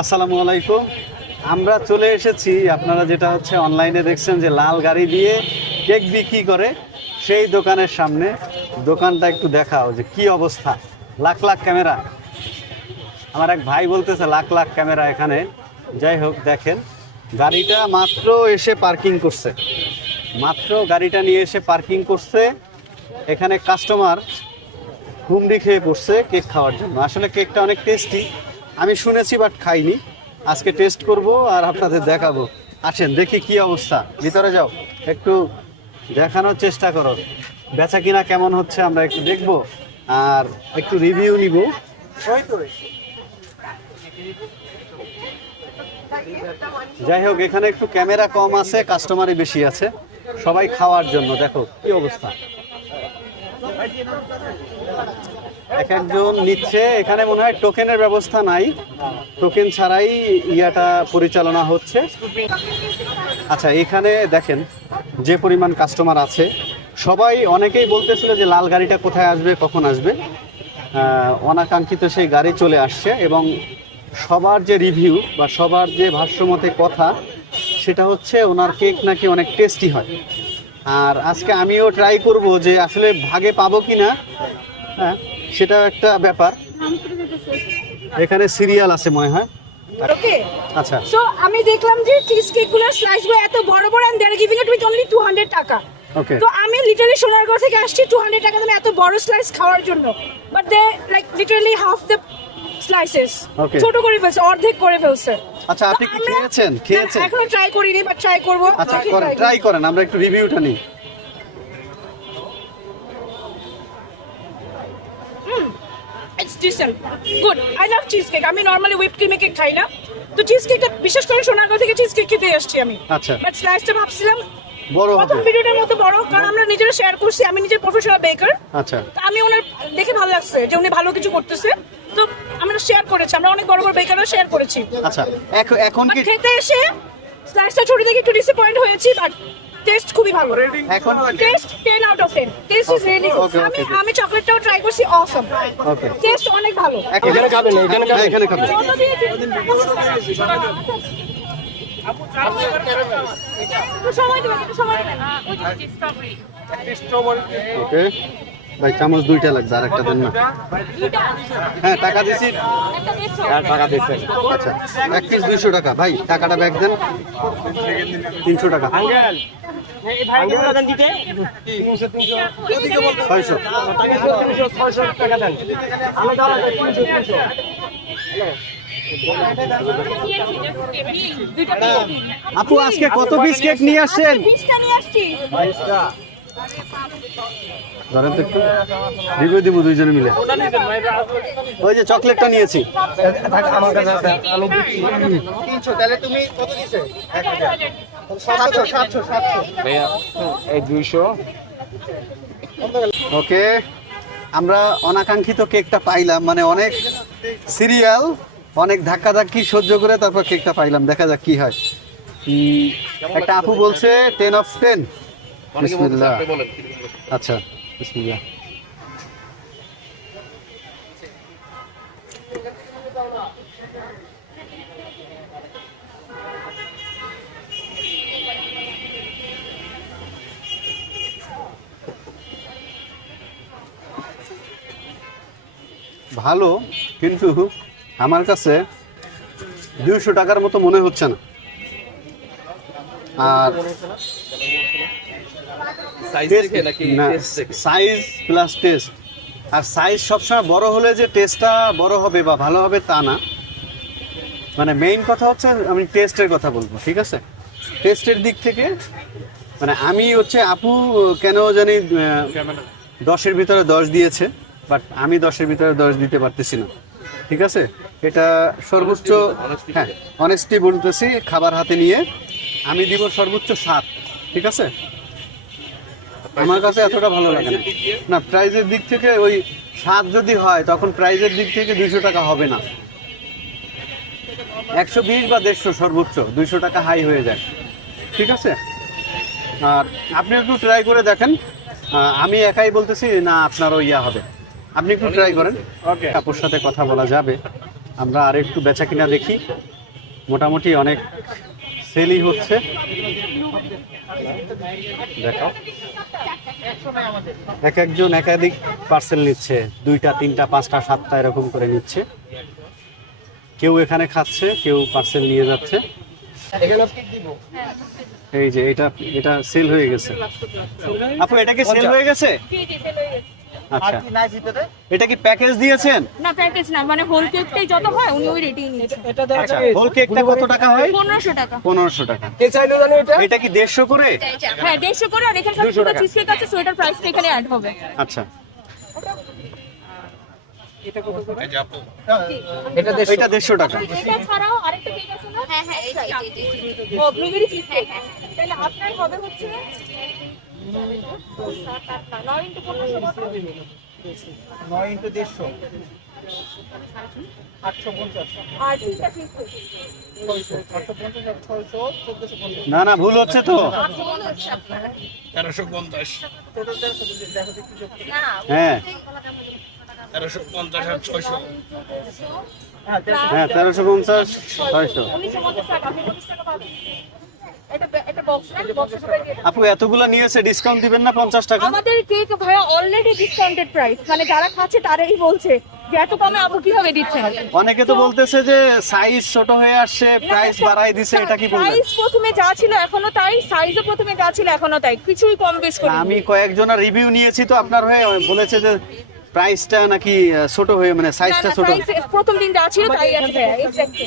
আসসালামু আলাইকুম। আমরা চলে এসেছি, আপনারা যেটা হচ্ছে অনলাইনে দেখছেন যে লাল গাড়ি দিয়ে কেক বিক্রি করে সেই দোকানের সামনে। দোকানটা একটু দেখাও যে কি অবস্থা। লাখ লাখ ক্যামেরা। আমার এক ভাই বলতেছে, লাখ লাখ ক্যামেরা এখানে। যাই হোক, দেখেন, গাড়িটা মাত্র এসে পার্কিং করছে। মাত্র গাড়িটা নিয়ে এসে পার্কিং করছে। এখানে কাস্টমার হুমড়ি খেয়ে পড়ছে কেক খাওয়ার জন্য। আসলে কেকটা অনেক টেস্টি আমি শুনেছি বাট খাইনি। আজকে টেস্ট করব আর আপনাদের দেখাবো। আসেন, দেখি কি অবস্থা। ভিতরে যাও। একটু দেখানোর চেষ্টা করো। বেচা কিনা কেমন হচ্ছে আমরা একটু দেখব আর একটু রিভিউ নিব। যাই হোক, এখানে একটু ক্যামেরা কম আছে কাস্টমারই বেশি আছে। সবাই খাওয়ার জন্য, দেখো কি অবস্থা। এক একজন নিচ্ছে, এখানে মনে হয় টোকেনের ব্যবস্থা নাই। টোকেন ছাড়াই ইয়াটা পরিচালনা হচ্ছে। আচ্ছা এখানে দেখেন, যে পরিমাণ কাস্টমার আছে, সবাই অনেকেই বলতেছিল যে লাল গাড়িটা কোথায় আসবে, কখন আসবে। অনাকাঙ্ক্ষিত সেই গাড়ি চলে আসছে এবং সবার যে রিভিউ বা সবার যে ভাষ্যমতে কথা, সেটা হচ্ছে ওনার কেক নাকি অনেক টেস্টি হয়। আর আজকে আমিও ট্রাই করব যে আসলে ভাগে পাবো কি না হ্যাঁ সেটা একটা ব্যাপার। এখানে সিরিয়াল আছে মনে হয়। ওকে আচ্ছা। সো আমি দেখলাম যে চিজ এত বড় বড় and they are giving it with only 200 টাকা। ওকে তো আমি লিটারালি সোনারগাঁও থেকে আসছি 200 টাকা দামে এত বড় স্লাইস খাওয়ার জন্য। But they like literally half the slices. ছোট করে ফেলছে অর্ধেক করে ফেলছে। আচ্ছা আপনি কি খেয়েছেন? খেয়েছেন? এখনও ট্রাই করিনি বাট ট্রাই করব। আচ্ছা করেন ট্রাই করেন আমরা একটু রিভিউটা নিই। It's decent good I love cheese cake আমি নরমালি হুইপ ক্রিমে কেক খাই না। তো চিজ কেকটা বিশেষ করে সোনারগাঁও থেকে চিজ কেক খেতে আসছি আমি। আচ্ছা। বাট স্লাইসটা ভাবছিলাম বড় প্রথম হবে ভিডিওটার মতো বড় কারণ আমরা নিজেরা শেয়ার করছি আমি নিজে প্রফেশনাল বেকার আচ্ছা। আমি ওনার দেখে ভালো লাগছে যে উনি ভালো কিছু করতেছে। তো আমরা শেয়ার করেছি আমরা অনেক বড় বড় বেকারও শেয়ার করেছি। আচ্ছা এখন কি খেতে এসে স্লাইসটা ছোট থেকে একটু ডিসঅ্যাপয়েন্ট হয়েছি বাট টেস্ট খুবই ভালো। এখন taste 10 out of 10 taste is really good আমি আমি চকলেটটাও ট্রাই করছি অসম ওকে টেস্ট অনেক ভালো। এখানে খাবেন এখানে খাবেন। এখানে খাবেন। দিয়েছি? একটু সময় দেবেন, একটু সময় দেবেন। ওকে ভাই চামচ দুইটা লাগবে আর একটা দেন না। হ্যাঁ টাকা দিছি। টাকা দিচ্ছি। আচ্ছা এক পিস দুইশো টাকা। ভাই টাকাটা ব্যাগ দেন। তিনশো টাকা। ছয়শো। আপু আজকে কত পিস কেক নিয়ে আসছেন? ধরেন তো একটু রিভিউ দিব দুইজনে মিলে। ওই যে চকলেটটা নিয়েছি। ওকে, আমরা অনাকাঙ্ক্ষিত কেকটা পাইলাম মানে অনেক সিরিয়াল, অনেক ধাক্কা ধাক্কি সহ্য করে তারপর কেকটা পাইলাম। দেখা যাক কি হয়। একটা আপু বলছে টেন অফ টেন বিসমিল্লাহ। আচ্ছা বিসমিল্লাহ। ভালো কিন্তু আমার কাছে দুইশো টাকার মতো মনে হচ্ছে না। আর সাইজ প্লাস টেস্ট আর সাইজ সবসময় বড় হলে যে টেস্টটা বড় হবে বা ভালো হবে তা না। মানে মেইন কথা হচ্ছে আমি টেস্টের কথা বলব ঠিক আছে? টেস্টের দিক থেকে মানে আমি হচ্ছে আপু কেন জানি দশের ভিতরে দশ দিয়েছে বাট আমি দশের ভিতরে দশ দিতে পারতেছি না ঠিক আছে? এটা সর্বোচ্চ হ্যাঁ অনেস্টি বলতেছি খাবার হাতে নিয়ে। আমি দিব সর্বোচ্চ সাত ঠিক আছে? আমার কাছে এতটা ভালো লাগে না। না প্রাইজের দিক থেকে ওই সাত যদি হয় তখন প্রাইজের দিক থেকে দুইশো টাকা হবে না। একশো বিশ বা দেড়শো সর্বোচ্চ দুইশো টাকা হাই হয়ে যায়। ঠিক আছে? আর আপনি একটু ট্রাই করে দেখেন। আমি একাই বলতেছি না আপনারও ইয়া হবে। আপনি একটু ট্রাই করেন। ওকে আপুর সাথে কথা বলা যাবে। আমরা আর একটু বেচা কিনা দেখি। মোটামুটি অনেক সেলই হচ্ছে। দেখাও। এক একজন একাধিক পার্সেল নিচ্ছে। দুইটা তিনটা পাঁচটা সাতটা এরকম করে নিচ্ছে। কেউ এখানে খাচ্ছে কেউ পার্সেল নিয়ে যাচ্ছে। এই যে এটা এটা সেল হয়ে গেছে। আপু এটা কি সেল হয়ে গেছে। আচ্ছা। এটা কি প্যাকেজ দিয়েছেন? না প্যাকেজ না মানে হোল কেকটাই যত হয় উনি ওই রেটেই নিয়েছেন। আচ্ছা হোল কেকটা কত টাকা হয়? পনেরোশো টাকা। পনেরোশো টাকা। কে চাইলো জানো এটা? এটা কি দেড়শো করে? হ্যাঁ দেড়শো করে আর এখানে টাকা। চিজ কেক আছে সোয়েটার প্রাইসটা এখানে অ্যাড হবে। আচ্ছা। এটা দেশ এটা দেড়শো। টাকা। এটা ছাড়াও আরেকটা কেক আছে না? হ্যাঁ হ্যাঁ এই যে, এই যে, এই যে। ও ব্লুবেরি চিজ কেক তাহলে আপনার হবে হচ্ছে নয় ইন্টু দেড়শো না না ভুল হচ্ছে তো। তেরোশো পঞ্চাশ। টোটাল দেড়শো দেখো দেখি যোগ করে। না, হ্যাঁ তেরোশো পঞ্চাশ আর ছয়শো হ্যাঁ হ্যাঁ তেরোশো পঞ্চাশ ছয়শো আপু এতগুলো নিয়েছে ডিসকাউন্ট দিবেন না পঞ্চাশ টাকা? আমাদের কেক ভাইয়া অলরেডি ডিসকাউন্টেড প্রাইস মানে যারা খাচ্ছে তারাই বলছে যে এত কমে আপু কীভাবে দিচ্ছেন অনেকে তো বলতেছে যে সাইজ ছোট হয়ে আসছে প্রাইস বাড়াই দিছে এটা কি বলবেন? প্রথমে যা ছিল এখনও তাই সাইজও প্রথমে যা ছিল এখনও তাই। কিছুই কম বেশ করি আমি কয়েকজনের রিভিউ নিয়েছি তো আপনার হয়ে বলেছে যে প্রাইসটা নাকি ছোট হয়ে মানে সাইজটা ছোট। প্রথম দিন যা ছিল তাই আছে এক্স্যাক্টলি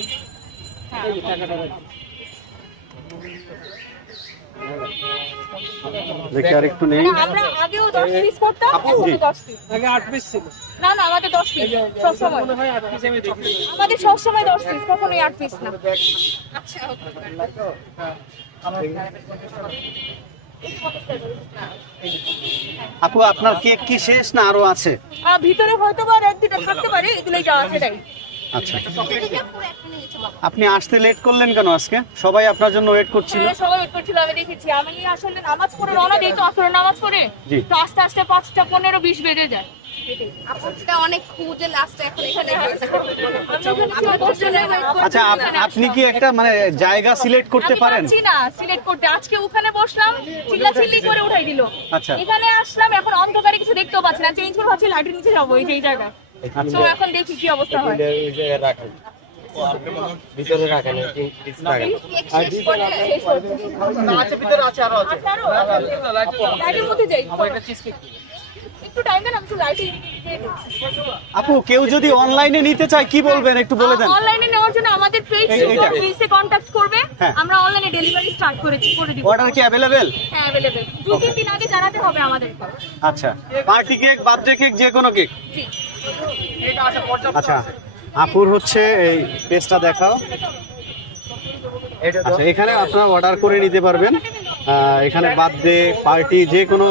দেখি আর একটু নেই। আমরা আগেও 10 পিস করতাম এখনও 10 পিস আগে আট পিস ছিল। না না আমাদের 10 পিস সব সময়। আমাদের সব সময় 10 পিস কখনোই 8 পিস না। আচ্ছা, আপু আপনার কেক কি শেষ না আরও আছে? আর ভিতরে হয়তো বা আর এক দুটো থাকতে পারে এগুলোই যা আছে তাই। আচ্ছা। আপনি আসতে লেট করলেন কেন আজকে? সবাই আপনার জন্য ওয়েট করছিল। হ্যাঁ, সবাই ওয়েট করছিল আমি দেখেছি। আমি আসলে নামাজ পড়ে রওনা দিই তো আসলে নামাজ পড়ে জি। তো আস্তে আস্তে পাঁচটা পনেরো বিশ বেজে যায়। আপুটা অনেক খুঁজে লাস্টে এখন এখানে আচ্ছা আপ- আপনি কি একটা মানে জায়গা সিলেক্ট করতে পারেন? না সিলেক্ট করতে। আজকে ওখানে বসলাম চিল্লা চিল্লি করে উঠাই দিল। আচ্ছা। এখানে আসলাম এখন অন্ধকারে কিছু দেখতেও পাচ্ছি না। চেঞ্জ করে ভাবছি লাইটের নিচে যাব এই যে জায়গা আচ্ছা। এখন দেখি কি অবস্থা হয়। ভিতরে রাখেন শেষ করে শেষ করব। আছে ভিতরে আছে আরও আছে। আচ্ছা, লাইটের মধ্যে যাই। এটা চিজ কেক একটু টাইম দেন আমি একটু লাইটে আপু কেউ যদি অনলাইনে নিতে চায় কি বলবেন? একটু বলে দেন। অনলাইনে নেওয়ার জন্য আমাদের পেজ কন্ট্যাক্ট করবে। হ্যাঁ। আমরা অনলাইনে ডেলিভারি স্টার্ট করেছি করে দিব। অর্ডার কি অ্যাভেলেবেল হ্যাঁ দু তিন দিন আগে জানাতে হবে আমাদের। আচ্ছা। পার্টি কেক বার্থডে কেক যে কোনো কেক জি। এটা আছে পর্যাপ্ত আচ্ছা। আপুর হচ্ছে এই পেজটা দেখাও। আচ্ছা এখানে আপনারা অর্ডার করে নিতে পারবেন। এখানে বার্থডে পার্টি যে কোনো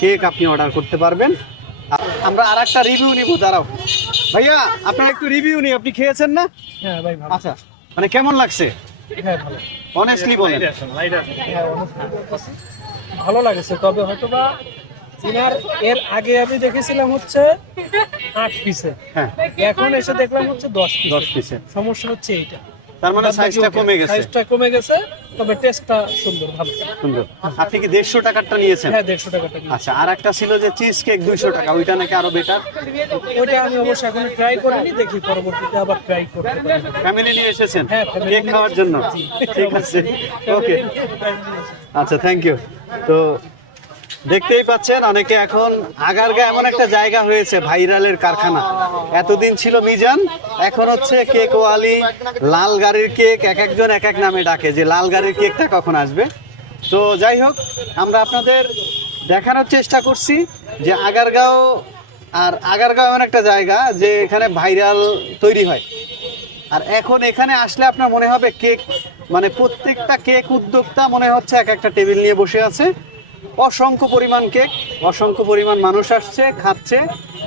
কেক আপনি অর্ডার করতে পারবেন। আমরা আর একটা রিভিউ নিব দাঁড়াও। ভাইয়া আপনার একটু রিভিউ নিই আপনি খেয়েছেন না? হ্যাঁ আচ্ছা মানে কেমন লাগছে? হ্যাঁ অনেস্টলি বলেন। হ্যাঁ, ভালো লাগছে তবে হয়তো বা ইনার এর আগে আমি দেখেছিলাম হচ্ছে আট পিসে হ্যাঁ। এখন এসে দেখলাম হচ্ছে দশ দশ পিসে সমস্যা হচ্ছে এইটা। তার মানে সাইজটা কমে গেছে। সাইজটা কমে গেছে তবে টেস্টটা সুন্দর ভালো। সুন্দর। আপনি কি দেড়শো টাকারটা নিয়েছেন? হ্যাঁ দেড়শো টাকাটা আচ্ছা আর একটা ছিল যে চিজ কেক দুইশো টাকা ওইটা নাকি আরও বেটার ওইটা আমি অবশ্য এখন ট্রাই করিনি দেখি পরবর্তীতে আবার ট্রাই পারি। ফ্যামিলি নিয়ে এসেছেন? হ্যাঁ, কেক খাওয়ার জন্য? ঠিক আছে। ওকে আচ্ছা থ্যাংক ইউ তো দেখতেই পাচ্ছেন, অনেকে এখন আগারগা এমন একটা জায়গা হয়েছে, ভাইরালের কারখানা। এতদিন ছিল মিজান, এখন হচ্ছে কেক ওয়ালি, লাল গাড়ির কেক, এক একজন এক এক নামে ডাকে যে লাল গাড়ির কেকটা কখন আসবে। তো যাই হোক, আমরা আপনাদের দেখানোর চেষ্টা করছি যে আগারগাঁও আর আগারগাঁও এমন একটা জায়গা যে এখানে ভাইরাল তৈরি হয়। আর এখন এখানে আসলে আপনার মনে হবে কেক মানে প্রত্যেকটা কেক উদ্যোক্তা মনে হচ্ছে এক একটা টেবিল নিয়ে বসে আছে। অসংখ্য পরিমাণ কেক অসংখ্য পরিমাণ মানুষ আসছে খাচ্ছে।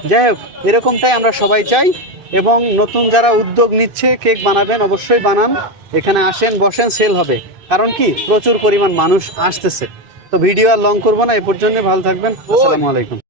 যাই হোক এরকমটাই আমরা সবাই চাই এবং নতুন যারা উদ্যোগ নিচ্ছে কেক বানাবেন অবশ্যই বানান। এখানে আসেন বসেন সেল হবে। কারণ কি? প্রচুর পরিমাণ মানুষ আসতেছে। তো ভিডিও আর লং করব না এ পর্যন্ত ভালো থাকবেন। আসসালামু আলাইকুম।